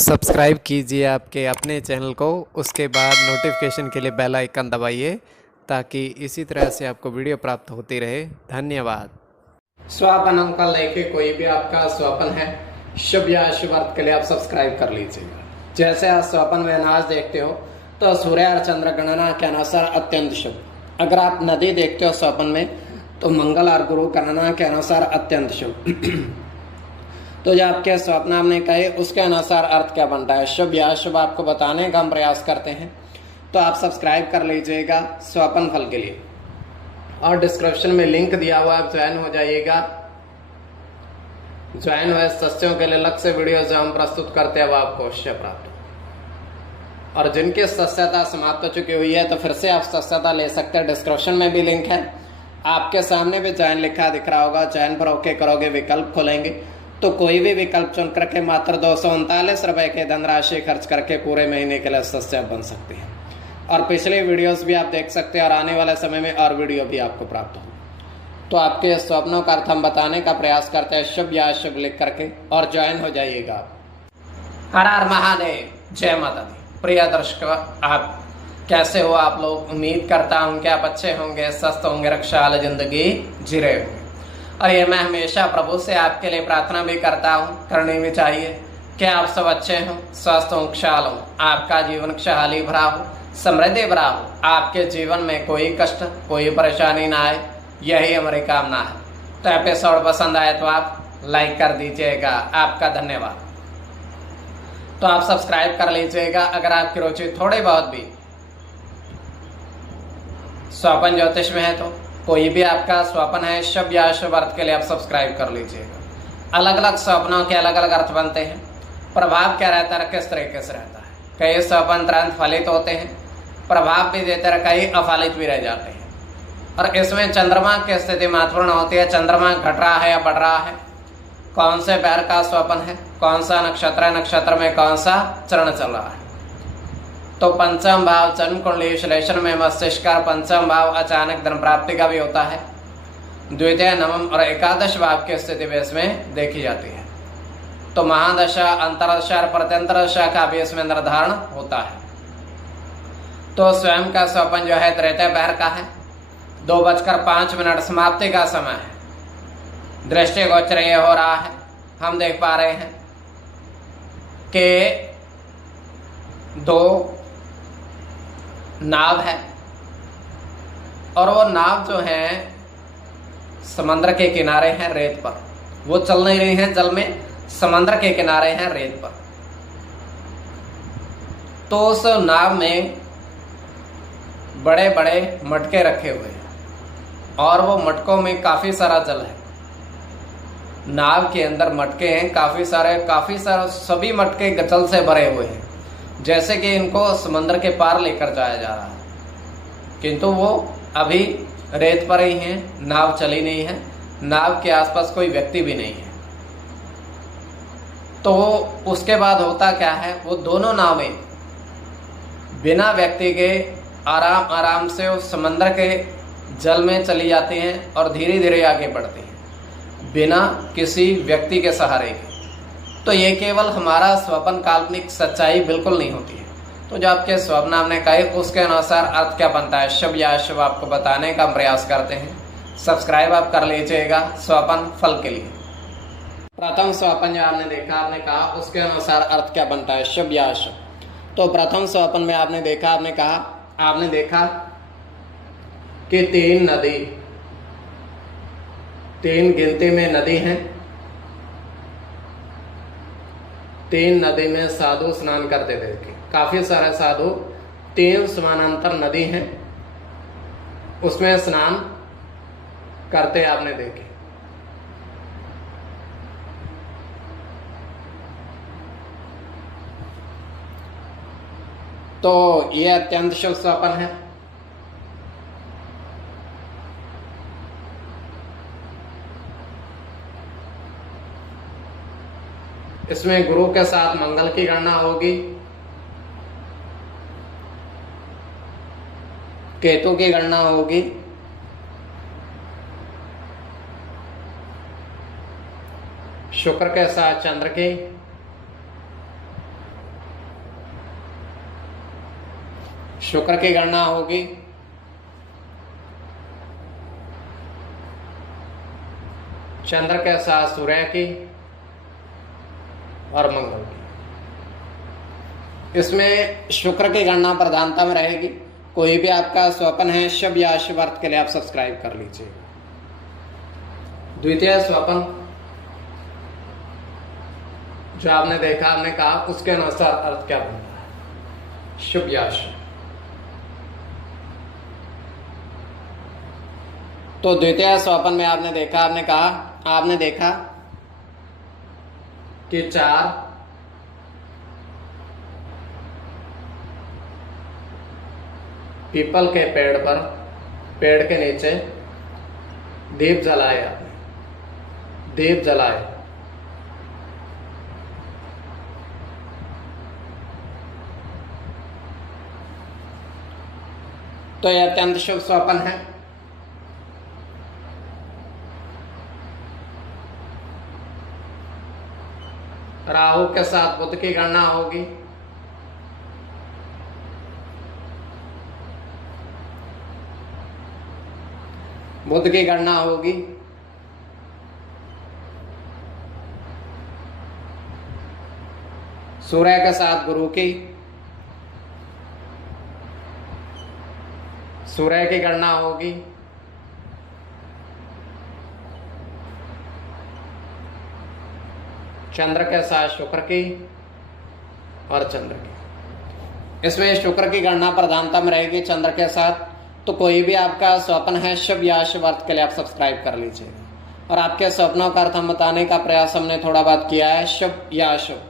Subscribe कीजिए आपके अपने चैनल को, उसके बाद नोटिफिकेशन के लिए बेल आइकन दबाइए ताकि इसी तरह से आपको वीडियो प्राप्त होती रहे। धन्यवाद। स्वपन अंक लेके कोई भी आपका स्वपन है शुभ या अशुभ अर्थ के लिए आप सब्सक्राइब कर लीजिएगा। जैसे आप स्वपन में अनाज देखते हो तो सूर्य और चंद्र गणना के अनुसार अत्यंत शुभ। अगर आप नदी देखते हो स्वपन में तो मंगल और गुरु गणना के अनुसार अत्यंत शुभ। तो जो आपके स्वप्न हमने कहे उसके अनुसार अर्थ क्या बनता है, शुभ या अशुभ, आपको बताने का हम प्रयास करते हैं। तो आप सब्सक्राइब कर लीजिएगा स्वपन फल के लिए, और डिस्क्रिप्शन में लिंक दिया हुआ है, ज्वाइन हो जाइएगा। ज्वाइन हुए सदस्यों के लिए अलग से वीडियो जो हम प्रस्तुत करते हैं वो आपको अवश्य प्राप्त हो। और जिनकी सदस्यता समाप्त हो चुकी हुई है तो फिर से आप सदस्यता ले सकते हैं। डिस्क्रिप्शन में भी लिंक है, आपके सामने भी ज्वाइन लिखा दिख रहा होगा। ज्वाइन पर ओके करोगे, विकल्प खोलेंगे तो कोई भी विकल्प चुन करके मात्र 239 रुपए के धनराशि खर्च करके पूरे महीने के लिए सदस्य बन सकते हैं। और पिछले वीडियोस भी आप देख सकते हैं और आने वाले समय में और वीडियो भी आपको प्राप्त हो। तो आपके स्वप्नों का अर्थ हम बताने का प्रयास करते हैं, शुभ या अशुभ लिख करके, और ज्वाइन हो जाइएगा। हर हर महादेव, जय माता दी। प्रिय दर्शक, आप कैसे हो आप लोग? उम्मीद करता हूँ कि आप अच्छे होंगे, स्वस्थ होंगे, रक्षाल जिंदगी जी रहे होंगे। और ये मैं हमेशा प्रभु से आपके लिए प्रार्थना भी करता हूँ, करनी भी चाहिए कि आप सब अच्छे हों, स्वस्थ हों, खुशहाल हों, आपका जीवन खुशहाली भरा हो, समृद्धि भरा हो, आपके जीवन में कोई कष्ट कोई परेशानी ना आए, यही हमारी कामना है। तो एपिसोड पसंद आए तो आप लाइक कर दीजिएगा, आपका धन्यवाद। तो आप सब्सक्राइब कर लीजिएगा अगर आपकी रुचि थोड़ी बहुत भी स्वपन ज्योतिष में है। तो कोई भी आपका स्वपन है शुभ या अशुभ अर्थ के लिए आप सब्सक्राइब कर लीजिएगा। अलग अलग स्वप्नों के अलग अलग अर्थ बनते हैं, प्रभाव क्या रहता है, किस तरीके से रहता है। कई स्वपन तुरंत फलित होते हैं, प्रभाव भी देते हैं, कई अफलित भी रह जाते हैं। और इसमें चंद्रमा की स्थिति महत्वपूर्ण होती है। चंद्रमा घट रहा है या बढ़ रहा है, कौन से पैर का स्वपन है, कौन सा नक्षत्र है, नक्षत्र में कौन सा चरण चल रहा है। तो पंचम भाव जन्म कुंडली विश्लेषण में मस्तिष्क का पंचम भाव अचानक धन प्राप्ति का भी होता है। द्वितीय, नवम और एकादश भाव की स्थिति भी इसमें देखी जाती है। तो महादशा, अंतरदशा और प्रत्यंतरदशा का भी इसमें निर्धारण होता है। तो स्वयं का स्वपन जो है तृतीय पैर का है, 2:05 समाप्ति का समय है। दृष्टिगोचर ये हो रहा है, हम देख पा रहे हैं कि 2 नाव है, और वो नाव जो है समुद्र के किनारे हैं, रेत पर। वो चल नहीं रही हैं जल में, समुद्र के किनारे हैं रेत पर। तो उस नाव में बड़े बड़े मटके रखे हुए हैं, और वो मटकों में काफी सारा जल है। नाव के अंदर मटके हैं काफी सारे, सभी मटके जल से भरे हुए हैं, जैसे कि इनको समुद्र के पार लेकर जाया जा रहा है। किंतु वो अभी रेत पर ही हैं, नाव चली नहीं है, नाव के आसपास कोई व्यक्ति भी नहीं है। तो उसके बाद होता क्या है, वो दोनों नावें बिना व्यक्ति के आराम आराम से उस समुद्र के जल में चली जाती हैं और धीरे धीरे आगे बढ़ती हैं बिना किसी व्यक्ति के सहारे के। तो ये केवल हमारा स्वप्न, काल्पनिक सच्चाई बिल्कुल नहीं होती है। तो जो आपके स्वप्न हमने कहे उसके अनुसार अर्थ क्या बनता है, शुभ या अशुभ, आपको बताने का प्रयास करते हैं। सब्सक्राइब आप कर लीजिएगा स्वपन फल के लिए। प्रथम स्वपन जो आपने देखा, आपने कहा उसके अनुसार अर्थ क्या बनता है, शुभ या अशुभ। तो प्रथम स्वपन में आपने देखा, आपने देखा कि 3 नदी, 3 गिनती में नदी हैं। 3 नदी में साधु स्नान करते देखे, काफी सारे साधु, 3 समानांतर नदी हैं, उसमें स्नान करते आपने देखे। तो ये अत्यंत शुभ स्वपन है। इसमें गुरु के साथ मंगल की गणना होगी, केतु की गणना होगी, शुक्र के साथ चंद्र की, शुक्र की गणना होगी चंद्र के साथ सूर्य की और मंगल की। इसमें शुक्र की गणना प्रधानता में रहेगी। कोई भी आपका स्वपन है शुभ या अशुभ अर्थ के लिए आप सब्सक्राइब कर लीजिए। द्वितीय स्वपन जो आपने देखा, आपने कहा, उसके अनुसार अर्थ क्या बनता है, शुभ या अशुभ। तो द्वितीय स्वपन में आपने देखा, आपने कहा, आपने देखा कि 4 पीपल के पेड़ पर, पेड़ के नीचे दीप जलाए आपने, दीप जलाए। तो यह अत्यंत शुभ स्वपन है। राहु के साथ बुध की गणना होगी। बुध की गणना होगी सूर्य के साथ गुरु की, सूर्य की गणना होगी चंद्र के साथ शुक्र की और चंद्र की। इसमें शुक्र की गणना प्रधानता में रहेगी चंद्र के साथ। तो कोई भी आपका स्वप्न है शुभ या अशुभ अर्थ के लिए आप सब्सक्राइब कर लीजिएगा। और आपके स्वप्नों का अर्थ हम बताने का प्रयास हमने थोड़ा बहुत किया है, शुभ या अशुभ।